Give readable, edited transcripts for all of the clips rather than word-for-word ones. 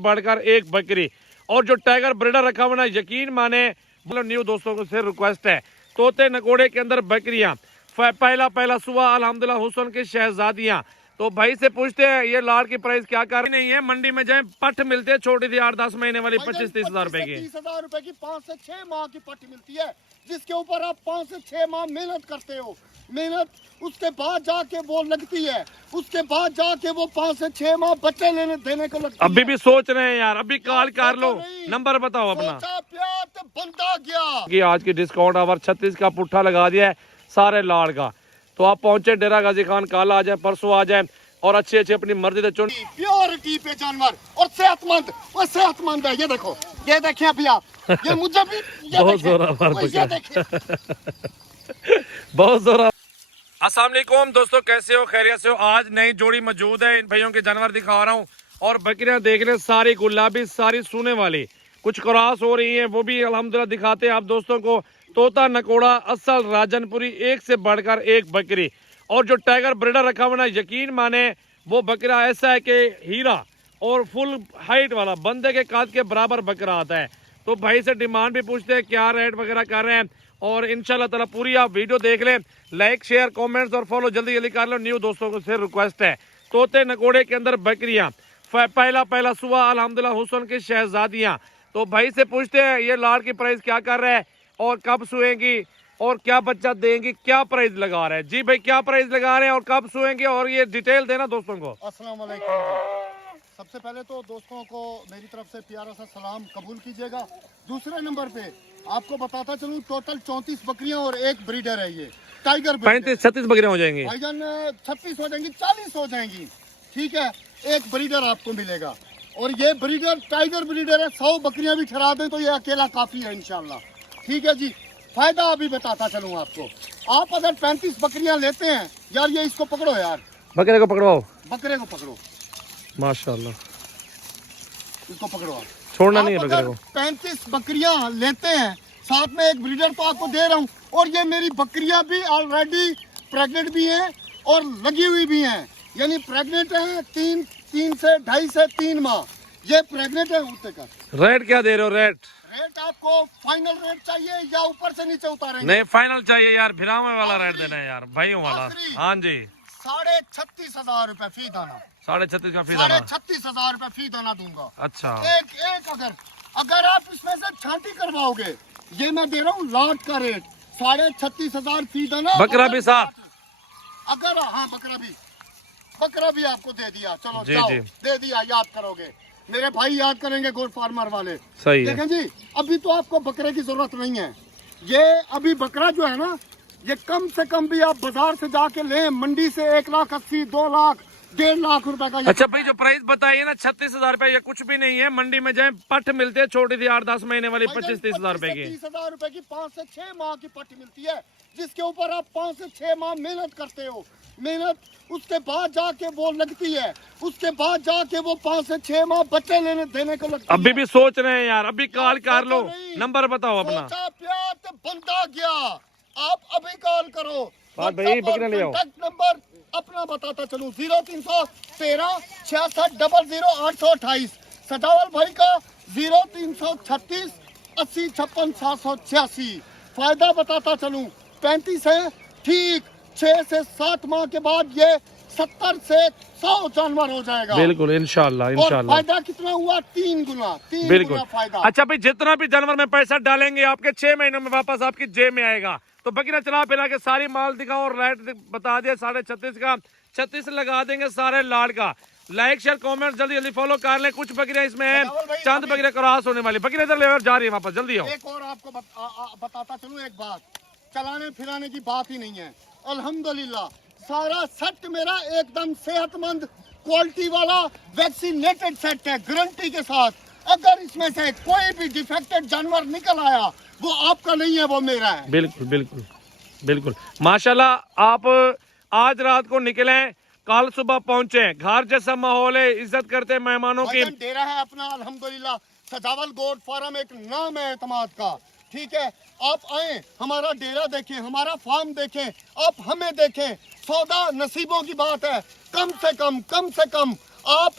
बढ़कर एक बकरी। और जो टाइगर ब्रीडर रखा हुआ ना, यकीन माने मतलब न्यू दोस्तों को सिर्फ रिक्वेस्ट है, तोते नकोड़े के अंदर बकरियां, पहला सुबह अल्हम्दुलिल्लाह हुसन की शहजादियां। तो भाई से पूछते हैं ये लाड़ की प्राइस क्या कर रही नहीं है। मंडी में जाए पट मिलते हैं छोटी थी 8-10 महीने वाली 25-30 हजार रुपए की, 30,000 रुपए की 5 से 6 माह की पट मिलती है, जिसके ऊपर आप 5 से 6 माह मेहनत करते हो। मेहनत उसके बाद जाके वो लगती है, उसके बाद जाके वो 5 से 6 माह बच्चे लेने देने को लगती अभी है। भी सोच रहे हैं यार, अभी कॉल कर लो, नंबर बताओ अपना। बंदा गया कि आज की डिस्काउंट ऑफर 36 का पुट्ठा लगा दिया है सारे लाड़ का। तो आप पहुंचे डेरा गाजी खान, कल आ जाए परसों आ जाए और अच्छे अच्छे अपनी मर्जी से चुन। प्योरिटी पे जानवर और सेहतमंद है। ये देखो, ये देखें अभी आप, ये मुझे भी बहुत जोरावर बहुत जोरावर। अस्सलाम वालेकुम दोस्तों, कैसे हो, खैरियत से हो। आज नई जोड़ी मौजूद है, इन भाइयों के जानवर दिखा रहा हूँ। और बकरियां देख रहे सारी गुलाबी, सारी सूने वाली, कुछ क्रॉस हो रही है, वो भी अल्हम्दुलिल्लाह दिखाते हैं आप दोस्तों को। तोता नकोड़ा असल राजनपुरी, एक से बढ़कर एक बकरी। और जो टाइगर ब्रीडर रखा हुआ ना, यकीन माने वो बकरा ऐसा है कि हीरा और फुल हाइट वाला बंदे के काद के बराबर बकरा आता है। तो भाई से डिमांड भी पूछते हैं क्या रेट वगैरह कर रहे हैं। और इंशाल्लाह ताला पूरी आप वीडियो देख लें, लाइक शेयर कमेंट्स और फॉलो जल्दी जल्दी कर लो। न्यू दोस्तों को सिर्फ रिक्वेस्ट है, तोते नकोड़े के अंदर बकरियां, पहला सुबह अल्हम्दुलिल्लाह हुसन की शहजादियां। तो भाई से पूछते हैं ये लाड़ की प्राइस क्या कर रहा है और कब सोएंगी और क्या बच्चा देंगी, क्या प्राइस लगा रहे हैं। जी भाई, क्या प्राइस लगा रहे हैं और कब सोएंगे, और ये डिटेल देना दोस्तों को। अस्सलाम वालेकुम। सबसे पहले तो दोस्तों को मेरी तरफ से प्यारा सा सलाम कबूल कीजिएगा। दूसरे नंबर पे आपको बताता चलूं, टोटल 34 बकरियां और एक ब्रीडर है। ये टाइगर 35-36 बकरियां हो जाएंगी भाईजान, 36 हो जाएंगी, 40 हो जाएंगी, ठीक है। एक ब्रीडर आपको मिलेगा और ये ब्रीडर टाइगर ब्रीडर है। 100 बकरियां भी ठहरा दें तो ये अकेला काफी है इंशाल्लाह, ठीक है जी। फायदा अभी बताता चलूं आपको। आप अगर 35 बकरियां लेते हैं यार, ये इसको पकड़ो यार, बकरे को पकड़वाओ, बकरे को पकड़ो, माशाल्लाह, इसको पकड़ो आप। छोड़ना नहीं है बकरे को। 35 बकरियां लेते हैं, साथ में एक ब्रीडर तो आपको दे रहा हूँ। और ये मेरी बकरियां भी ऑलरेडी प्रेग्नेंट भी हैं और लगी हुई भी हैं, यानी प्रेग्नेंट है 3 से 2.5 से 3 माह ये प्रेग्नेंट है। उठते का रेट क्या दे रहे हो? रेट आपको फाइनल रेट चाहिए या ऊपर से नीचे उतारेंगे? नहीं, फाइनल चाहिए यार, भिरामे वाला रेट देना है यार, भाइयों वाला। हाँ जी, 36,500 रुपए फी दाना। 36,500 का फी दाना, 36,000 रुपए फी दाना दूंगा। अच्छा, एक अगर आप इसमें से छांटी करवाओगे, ये मैं दे रहा हूँ लाट का रेट 36,500 फी दाना। बकरा भी साथ, अगर हाँ बकरा भी आपको दे दिया, चलो जी, जाओ जी। दे दिया, याद करोगे मेरे भाई, याद करेंगे गोल्ड फार्मर वाले। सही है। देखें जी, अभी तो आपको बकरे की जरूरत नहीं है। ये अभी बकरा जो है ना, ये कम से कम भी आप बाजार से जाके लें, मंडी से 1,80,000, 2 लाख, 1.5 लाख रुपए का। अच्छा भाई, जो प्राइस बताइए ना 36,000 रुपए, ये कुछ भी नहीं है। मंडी में जाए पट मिलते हैं छोटी थी 8-10 महीने वाली 25-30 हजार रुपए की, 30,000 रुपए की 5 से 6 माह की पट्टी मिलती है, जिसके ऊपर आप 5 से 6 माह मेहनत करते हो। मेहनत उसके बाद जाके वो लगती है, उसके बाद जाके वो 5 से 6 माह बच्चे लेने देने को लगती है। अभी भी सोच रहे हैं यार, अभी कॉल कर लो, नंबर बताओ अपना। बंदा गया, आप अभी कॉल करो। भाई बकरे ले आओ। नंबर अपना बताता चलूं, 0313 66 00 828। सजावल भाई का 0336 80 56 786। फायदा बताता चलूं, 35 है, ठीक 6 से 7 माह के बाद ये 70 से 100 जानवर हो जाएगा। बिल्कुल, इंशाल्लाह। फायदा कितना हुआ? 3 गुना फायदा। अच्छा भाई, जितना भी जानवर में पैसा डालेंगे आपके 6 महीनों में वापस आपकी जेब में आएगा। तो बकरियां चला फिरा के सारी माल दिखाओ और रेट बता दिया 36.5 का, 36 लगा देंगे सारे लाड़ का। लाइक शेयर कमेंट जल्दी जल्दी फॉलो कर ले। कुछ बकरियां इसमें है, चंद बकरियां क्रॉस होने वाली। बकरियां इधर ले जा रही है वापस, जल्दी आओ। एक और आपको बताता चलूं एक बात, चलाने फिराने की बात ही नहीं है। अल्हम्दुलिल्लाह सारा सेट मेरा एकदम सेहतमंद क्वालिटी वाला वैक्सीनेटेड सेट है, गारंटी के साथ। अगर इसमें से कोई भी डिफेक्टेड जानवर निकल आया, वो आपका नहीं है, वो मेरा है। बिल्कुल माशाल्लाह। आप आज रात को निकले, कल सुबह पहुंचे, घर जैसा माहौल है, इज्जत करते मेहमानों की। डेरा है अपना अल्हम्दुलिल्लाह, सजावल गोट फार्म एक नाम है एतमाद का, ठीक है। आप आए, हमारा डेरा देखें, हमारा फार्म देखें, आप हमें देखें। सौदा नसीबों की बात है। कम से कम आप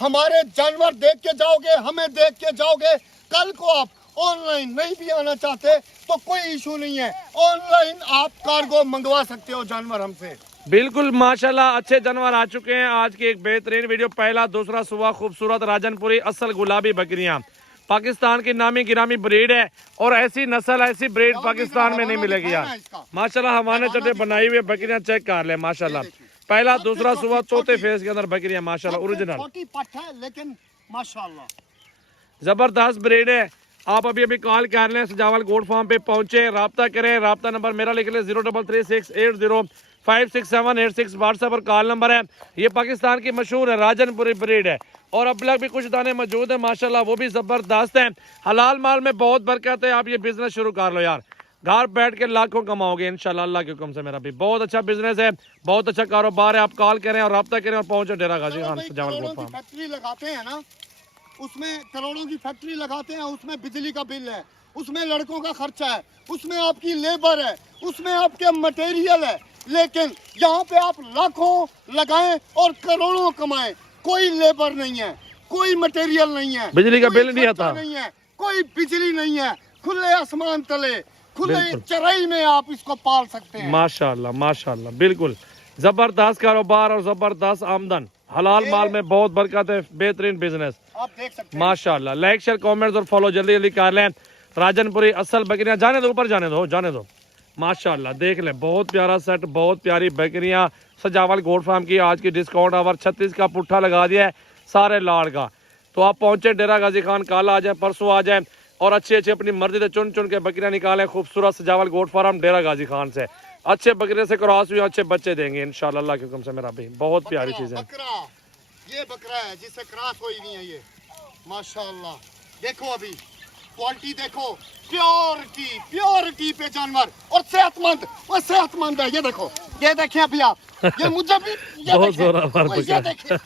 हमारे जानवर देख के जाओगे, हमें देख के जाओगे। कल को आप ऑनलाइन नहीं भी आना चाहते तो कोई इशू नहीं है, ऑनलाइन आप कार्गो मंगवा सकते हो जानवर हमसे। बिल्कुल माशाल्लाह अच्छे जानवर आ चुके हैं। आज की एक बेहतरीन वीडियो, पहला दूसरा सुबह खूबसूरत राजनपुरी असल गुलाबी बकरियां, पाकिस्तान की नामी गिरामी ब्रीड है और ऐसी नस्ल ऐसी ब्रीड पाकिस्तान में नहीं मिलेगी यार। माशाल्लाह हमारे चटे बनाई हुई बकरियां चेक कर ले माशाल्लाह, पहला दूसरा सुबह तोते फेस के अंदर बकरियां माशाल्लाह ओरिजिनल, छोटी पट है लेकिन माशाल्लाह जबरदस्त ब्रीड है। आप अभी अभी कॉल कर लें, सजावल गोट फार्म पे पहुंचे, राब्ता करें। राब्ता नंबर मेरा लिख लें 033680566786 व्हाट्सएप पर कॉल नंबर है। ये पाकिस्तान की मशहूर है राजनपुरी ब्रीड है और अब लग भी कुछ दाने मौजूद है माशाल्लाह, वो भी जबरदस्त हैं। हलाल माल में बहुत बरकत है। आप ये बिजनेस शुरू कर लो यार, घर बैठ के लाखों कमाओगे इंशाल्लाह अल्लाह के हुक्म से। मेरा भी बहुत अच्छा बिजनेस है, बहुत अच्छा कारोबार है। आप कॉल करें और राब्ता करें और पहुंचे डेरा गाजी खान सजावल गोट फार्म। फैक्ट्री लगाते हैं ना, उसमें करोड़ों की फैक्ट्री लगाते हैं, उसमें बिजली का बिल है, उसमें लड़कों का खर्चा है, उसमें आपकी लेबर है, उसमें आपके मटेरियल है। लेकिन यहाँ पे आप लाखों लगाएं और करोड़ों कमाएं, कोई लेबर नहीं है, कोई मटेरियल नहीं है, बिजली का कोई बिल नहीं खर्चा आता, नहीं है, कोई बिजली नहीं है, खुले आसमान तले खुले चराई में आप इसको पाल सकते हैं। माशाल्लाह माशाल्लाह, बिल्कुल जबरदस्त कारोबार और जबरदस्त आमदन। हलाल माल में बहुत बरकत है, बेहतरीन बिजनेस आप देख सकते हैं माशाल्लाह। लाइक शेयर कमेंट्स और फॉलो जल्दी जल्दी कर लें। राजनपुरी असल बकरियां, जाने दो ऊपर, जाने दो माशाल्लाह। देख लें बहुत प्यारा सेट, बहुत प्यारी बकरियां सजावल गोट फार्म की। आज की डिस्काउंट ऑफर 36 का पुट्ठा लगा दिया है सारे लाड़ का। तो आप पहुंचे डेरा गाजी खान, कल आ जाए परसों आ जाए और अच्छी अच्छी अपनी मर्जी से चुन चुन के बकरियां निकालें। खूबसूरत सजावल गोट फार्म डेरा गाजी खान से अच्छे बकरे से क्रॉस हुई अच्छे बच्चे देंगे इंशाल्लाह अल्लाह के हुक्म से। मेरा भी बहुत प्यारी चीज है। बकरा, ये बकरा है जिससे क्रॉस हुई नहीं है ये माशाल्लाह। देखो अभी क्वालिटी देखो, प्योरिटी पे जानवर और सेहतमंद, वो सेहतमंद है। ये देखो, ये देखें अभी आप, ये मुझे भी ये बहुत देखें, जोरावर वो ये बकरा देखें।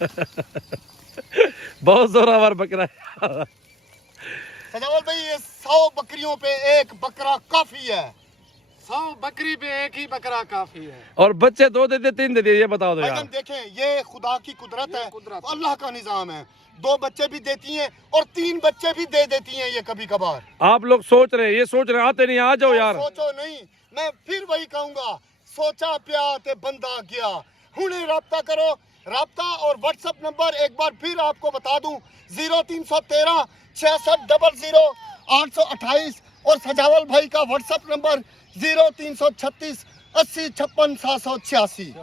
बहुत जोरावर बकरा है। सजावल भाई ये 100 बकरियों पे एक बकरा काफी है, 100 बकरी पे एक ही बकरा काफी है। और बच्चे 2 देते 3 देते, ये बताओ दो यार। भाईजान देखें ये खुदा की कुदरत है, कुदरत है। अल्लाह का निजाम है। 2 बच्चे भी देती हैं और 3 बच्चे भी दे देती हैं ये कभी कभार। आप लोग सोच रहे हैं, ये सोच रहे हैं आते नहीं, आ जाओ यार। सोचो नहीं, मैं फिर वही कहूंगा, सोचा प्या ते बंदा गया। हुणे राब्ता करो, राब्ता और व्हाट्सएप नंबर एक बार फिर आपको बता दूं 0313 6600 828 और सजावल भाई का व्हाट्सएप नंबर 0336 80 56 786।